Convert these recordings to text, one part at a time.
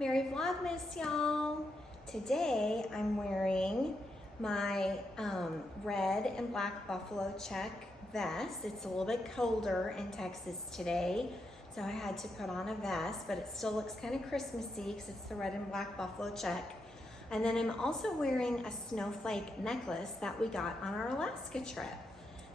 Merry Vlogmas, y'all! Today I'm wearing my red and black buffalo check vest. It's a little bit colder in Texas today, so I had to put on a vest, but it still looks kind of Christmassy because it's the red and black buffalo check. And then I'm also wearing a snowflake necklace that we got on our Alaska trip.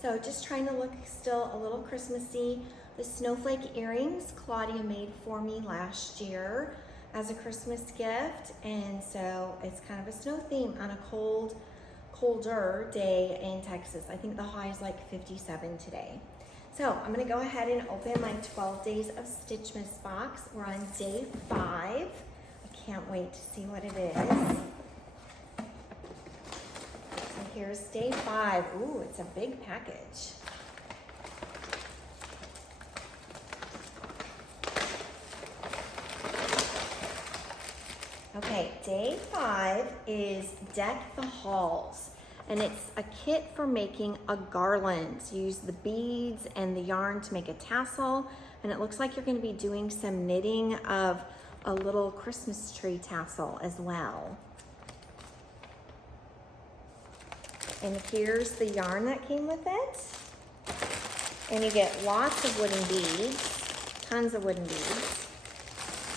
So just trying to look still a little Christmassy. The snowflake earrings Claudia made for me last year as a Christmas gift, and so it's kind of a snow theme on a colder day in Texas. I think the high is like 57 today. So I'm gonna go ahead and open my 12 days of Stitchmas box. We're on day 5. I can't wait to see what it is. So here's day 5. Ooh, it's a big package. Okay, day 5 is Deck the Halls, and it's a kit for making a garland. Use the beads and the yarn to make a tassel, and it looks like you're going to be doing some knitting of a little Christmas tree tassel as well. And here's the yarn that came with it, and you get lots of wooden beads, tons of wooden beads.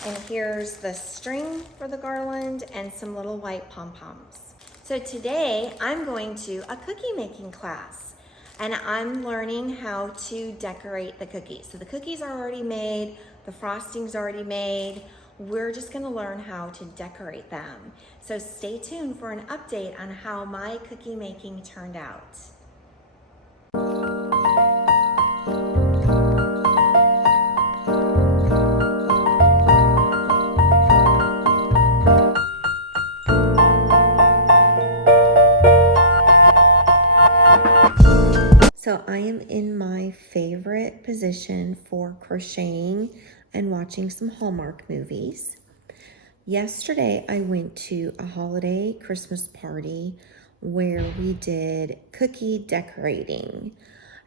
And here's the string for the garland and some little white pom-poms. So today I'm going to a cookie making class, and I'm learning how to decorate the cookies. So the cookies are already made, the frosting's already made. We're just gonna learn how to decorate them. So stay tuned for an update on how my cookie making turned out. So I am in my favorite position for crocheting and watching some Hallmark movies. Yesterday I went to a holiday Christmas party where we did cookie decorating,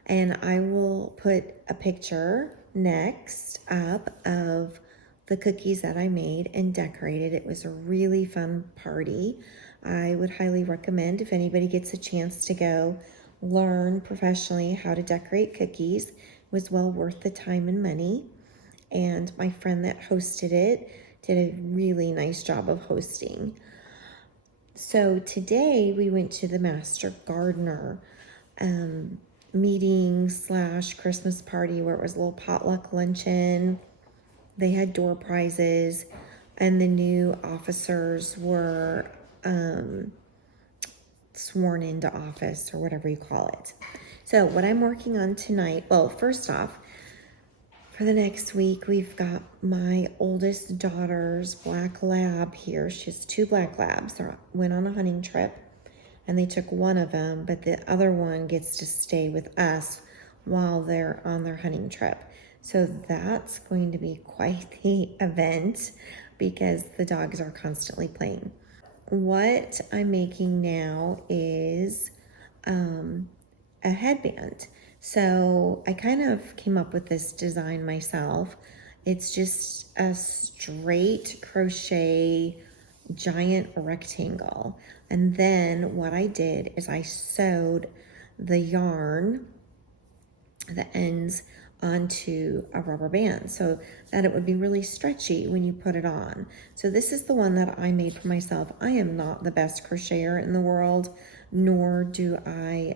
and I will put a picture next up of the cookies that I made and decorated. It was a really fun party. I would highly recommend, if anybody gets a chance to go learn professionally how to decorate cookies. It was well worth the time and money. And my friend that hosted it did a really nice job of hosting. So today we went to the Master Gardener meeting / Christmas party where it was a little potluck luncheon. They had door prizes, and the new officers were sworn into office, or whatever you call it. So what I'm working on tonight, well, first off, for the next week, we've got my oldest daughter's black lab here. She has 2 black labs. They went on a hunting trip, and they took one of them, but the other one gets to stay with us while they're on their hunting trip. So that's going to be quite the event because the dogs are constantly playing. What I'm making now is a headband. So I kind of came up with this design myself. It's just a straight crochet giant rectangle. And then what I did is I sewed the yarn, the ends, onto a rubber band so that it would be really stretchy when you put it on. So this is the one that I made for myself. I am not the best crocheter in the world, nor do I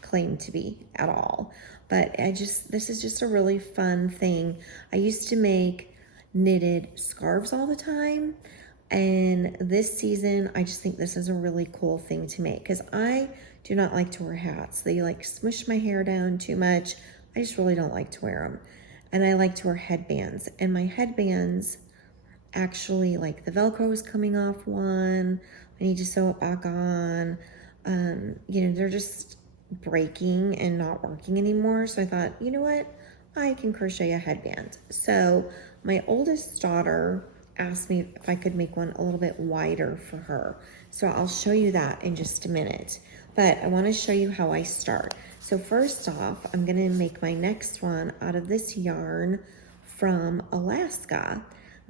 claim to be at all. But this is just a really fun thing. I used to make knitted scarves all the time, and this season I just think this is a really cool thing to make because I do not like to wear hats. They like smush my hair down too much. I just really don't like to wear them. And I like to wear headbands. And my headbands, actually, like the Velcro is coming off one. I need to sew it back on. You know, they're just breaking and not working anymore. So I thought, you know what? I can crochet a headband. So my oldest daughter asked me if I could make one a little bit wider for her. So I'll show you that in just a minute. But I want to show you how I start. So first off, I'm going to make my next one out of this yarn from Alaska.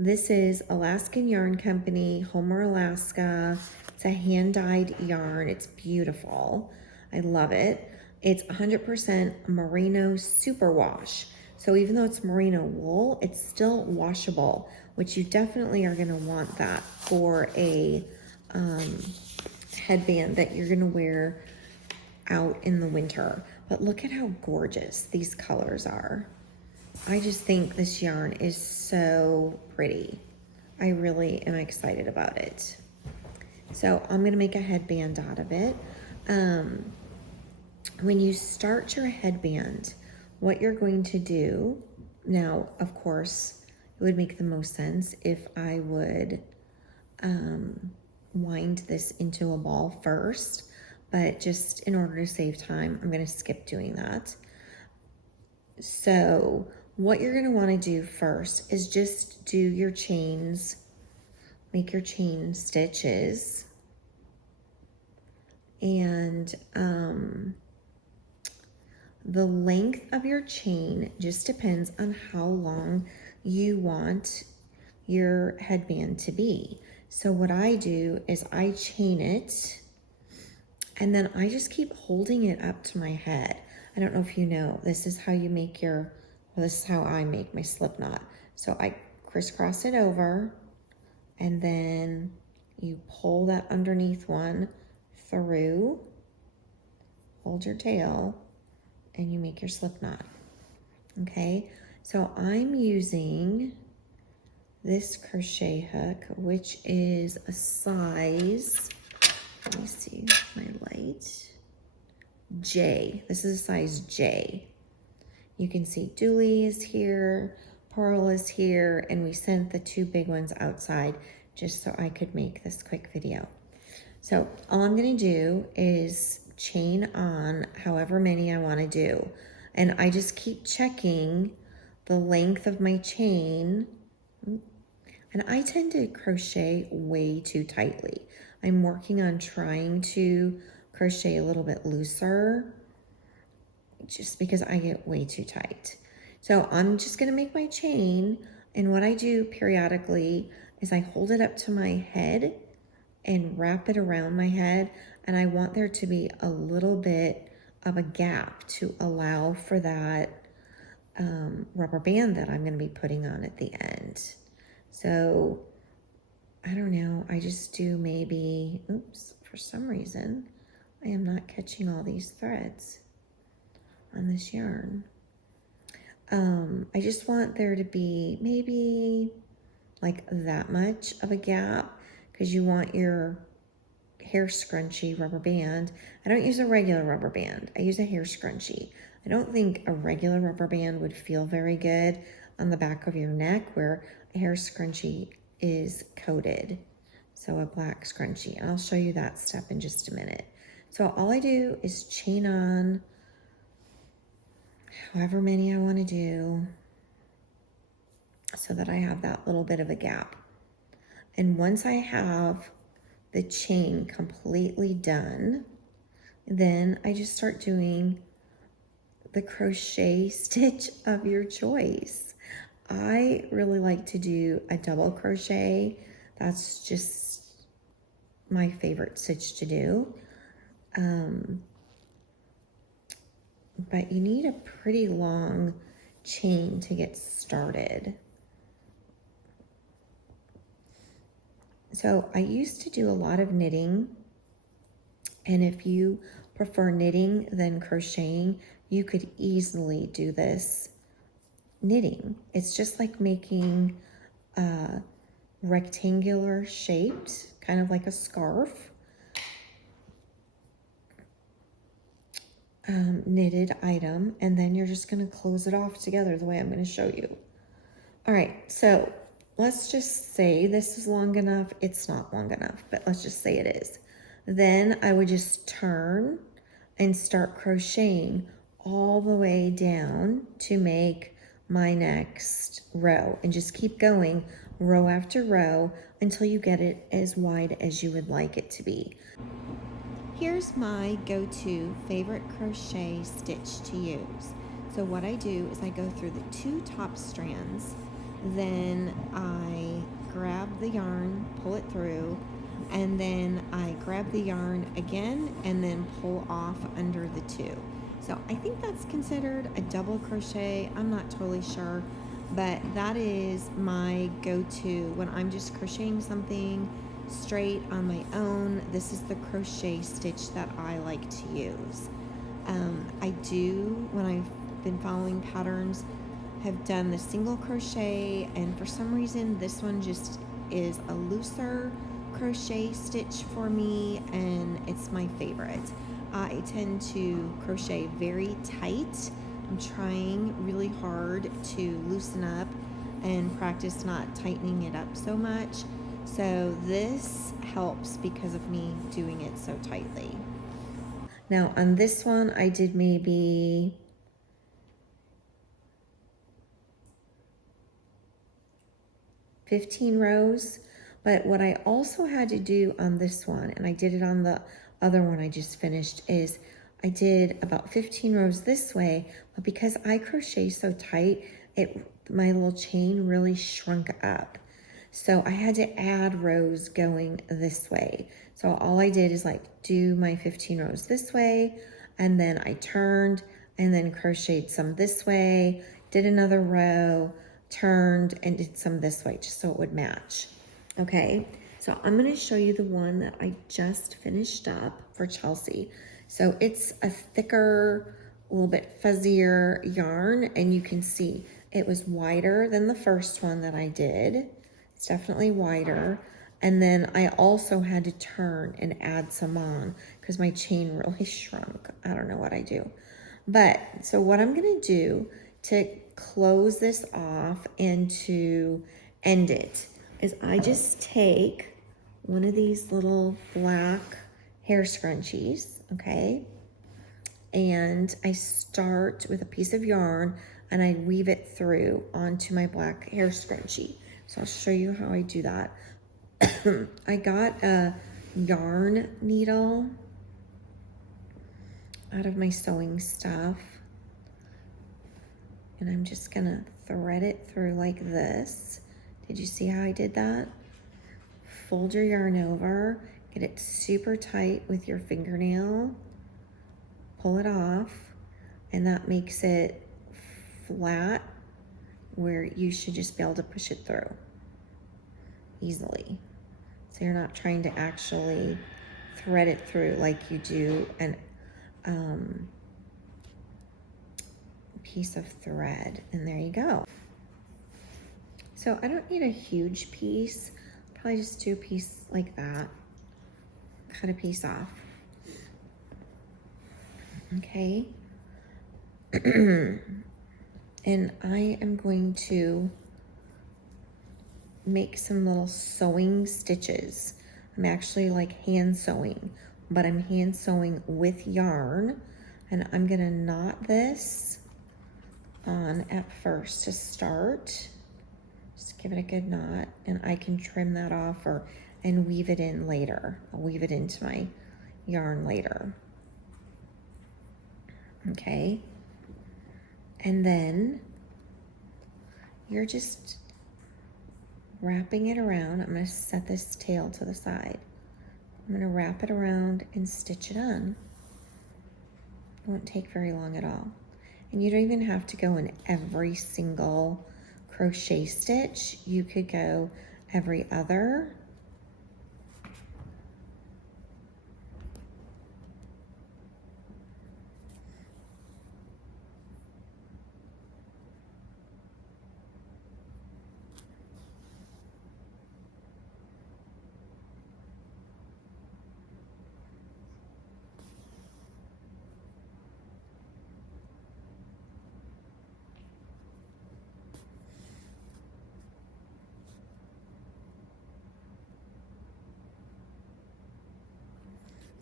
This is Alaskan Yarn Company, Homer, Alaska. It's a hand-dyed yarn. It's beautiful. I love it. It's 100% merino superwash. So even though it's merino wool, it's still washable, which you definitely are gonna want that for a headband that you're gonna wear out in the winter. But look at how gorgeous these colors are. I just think this yarn is so pretty. I really am excited about it. So I'm gonna make a headband out of it. When you start your headband, what you're going to do, now of course, it would make the most sense if I would wind this into a ball first, but just in order to save time, I'm gonna skip doing that. So what you're gonna wanna do first is just do your chains, make your chain stitches, and the length of your chain just depends on how long you want your headband to be. So what I do is I chain it, and then I just keep holding it up to my head. I don't know if you know, this is how you make your, well, this is how I make my slip knot. So I crisscross it over, and then you pull that underneath one through, hold your tail, and you make your slip knot. Okay, so I'm using this crochet hook, which is a size, let me see my light, J. This is a size J. You can see Dooley is here, Pearl is here, and we sent the two big ones outside just so I could make this quick video. So all I'm gonna do is chain on however many I wanna do. And I just keep checking the length of my chain. And I tend to crochet way too tightly. I'm working on trying to crochet a little bit looser just because I get way too tight. So I'm just gonna make my chain, and what I do periodically is I hold it up to my head and wrap it around my head, and I want there to be a little bit of a gap to allow for that rubber band that I'm going to be putting on at the end. So I don't know, I just do maybe, oops, for some reason I am not catching all these threads on this yarn. I just want there to be maybe like that much of a gap, because you want your hair scrunchie rubber band. I don't use a regular rubber band. I use a hair scrunchie. I don't think a regular rubber band would feel very good on the back of your neck where a hair scrunchie is coated. So a black scrunchie. And I'll show you that step in just a minute. So all I do is chain on however many I want to do so that I have that little bit of a gap. And once I have the chain completely done, then I just start doing the crochet stitch of your choice. I really like to do a double crochet. That's just my favorite stitch to do. But you need a pretty long chain to get started. So I used to do a lot of knitting, and if you prefer knitting than crocheting, you could easily do this knitting. It's just like making a rectangular shaped, kind of like a scarf, knitted item, and then you're just going to close it off together the way I'm going to show you. All right, so let's just say this is long enough. It's not long enough, but let's just say it is. Then I would just turn and start crocheting all the way down to make my next row, and just keep going row after row until you get it as wide as you would like it to be. Here's my go-to favorite crochet stitch to use. So what I do is I go through the two top strands then I grab the yarn, pull it through, and then I grab the yarn again and then pull off under the two. So I think that's considered a double crochet. I'm not totally sure, but that is my go-to when I'm just crocheting something straight on my own. This is the crochet stitch that I like to use. I do, when I've been following patterns, have done the single crochet, and for some reason this one just is a looser crochet stitch for me, and it's my favorite. I tend to crochet very tight. I'm trying really hard to loosen up and practice not tightening it up so much. So this helps because of me doing it so tightly. Now on this one, I did maybe 15 rows, but what I also had to do on this one, and I did it on the other one I just finished, is I did about 15 rows this way, but because I crochet so tight, my little chain really shrunk up. So I had to add rows going this way. So all I did is like do my 15 rows this way, and then I turned and then crocheted some this way, did another row, turned and did some this way just so it would match. Okay, so I'm going to show you the one that I just finished up for Chelsea. So it's a thicker, a little bit fuzzier yarn, and you can see it was wider than the first one that I did. It's definitely wider. And then I also had to turn and add some on because my chain really shrunk. I don't know what I do. But so what I'm going to do to close this off and to end it is I just take one of these little black hair scrunchies, okay? And I start with a piece of yarn and I weave it through onto my black hair scrunchie. So I'll show you how I do that. I got a yarn needle out of my sewing stuff, and I'm just gonna thread it through like this. Did you see how I did that? Fold your yarn over, get it super tight with your fingernail, pull it off, and that makes it flat where you should just be able to push it through easily. So you're not trying to actually thread it through like you do an piece of thread. And there you go. So I don't need a huge piece. Probably just do a piece like that. Cut a piece off. Okay. And I am going to make some little sewing stitches. I'm actually like hand sewing, but I'm hand sewing with yarn, and I'm gonna knot this on at first to start. Just give it a good knot, and I can trim that off and weave it in later. I'll weave it into my yarn later. Okay, and then you're just wrapping it around. I'm going to set this tail to the side. I'm going to wrap it around and stitch it on. It won't take very long at all. And you don't even have to go in every single crochet stitch. You could go every other.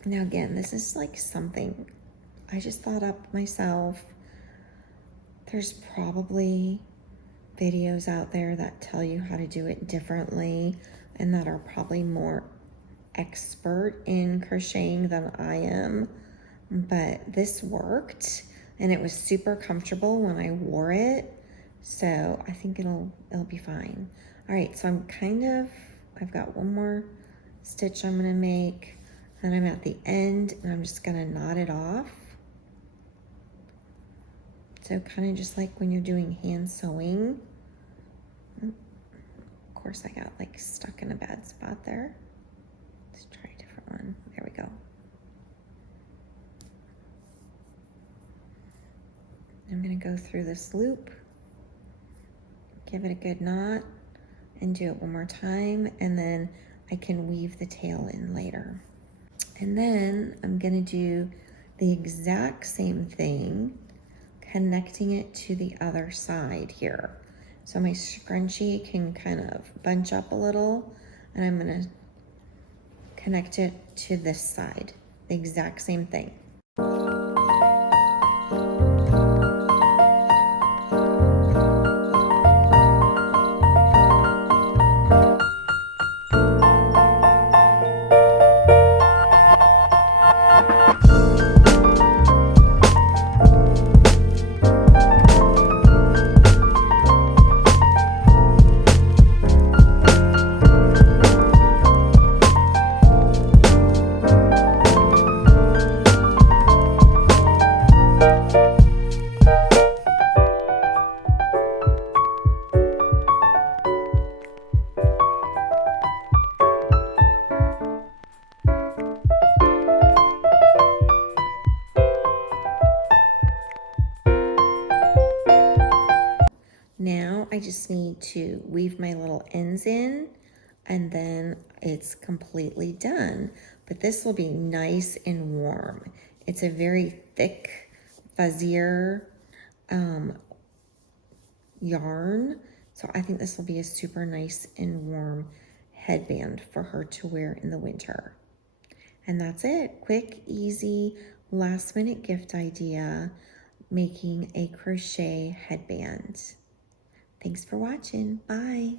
Now again, this is like something I just thought up myself. There's probably videos out there that tell you how to do it differently and that are probably more expert in crocheting than I am, but this worked and it was super comfortable when I wore it. So I think it'll be fine. All right, so I've got one more stitch I'm gonna make, and I'm at the end, and I'm just gonna knot it off. So kind of just like when you're doing hand sewing. Of course, I got like stuck in a bad spot there. Let's try a different one. There we go. I'm gonna go through this loop, give it a good knot, and do it one more time, and then I can weave the tail in later. And then I'm gonna do the exact same thing, connecting it to the other side here. So my scrunchie can kind of bunch up a little, and I'm gonna connect it to this side, the exact same thing. Now I just need to weave my little ends in, and then it's completely done. But this will be nice and warm. It's a very thick, fuzzier yarn. So I think this will be a super nice and warm headband for her to wear in the winter. And that's it. Quick, easy, last minute gift idea, making a crochet headband. Thanks for watching. Bye.